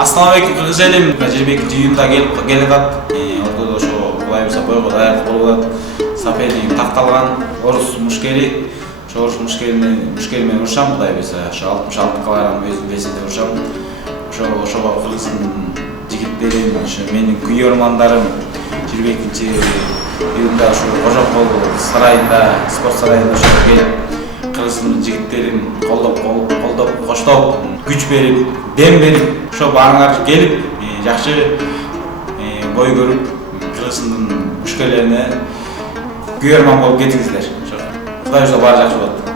Ассалаумалейкум кыргыз элим. 22 июнда келип атат. Ортодо ошо кулайбызга бойго даяр болуп атат. Сапени такталган орус мушкери. Ошо орус мушкери менен урушам кудайбызга. Ошо 66 килограмм өзүм весинде урушам. Ошого кыргыздын жигиттерин, ошо менин күйөрмандарым 22 июнда ошо Кожокол сарайында, спорт сарайында ошо келип кыргыздын жигиттерин колдоп, коштоп, күч берип, дем берип, ошо баарыңар келип, жакшы бой көрүп, кыргыздын мушкерлерине күйөрман болуп кетиңиздер. Кудайыбызга баары жакшы болот.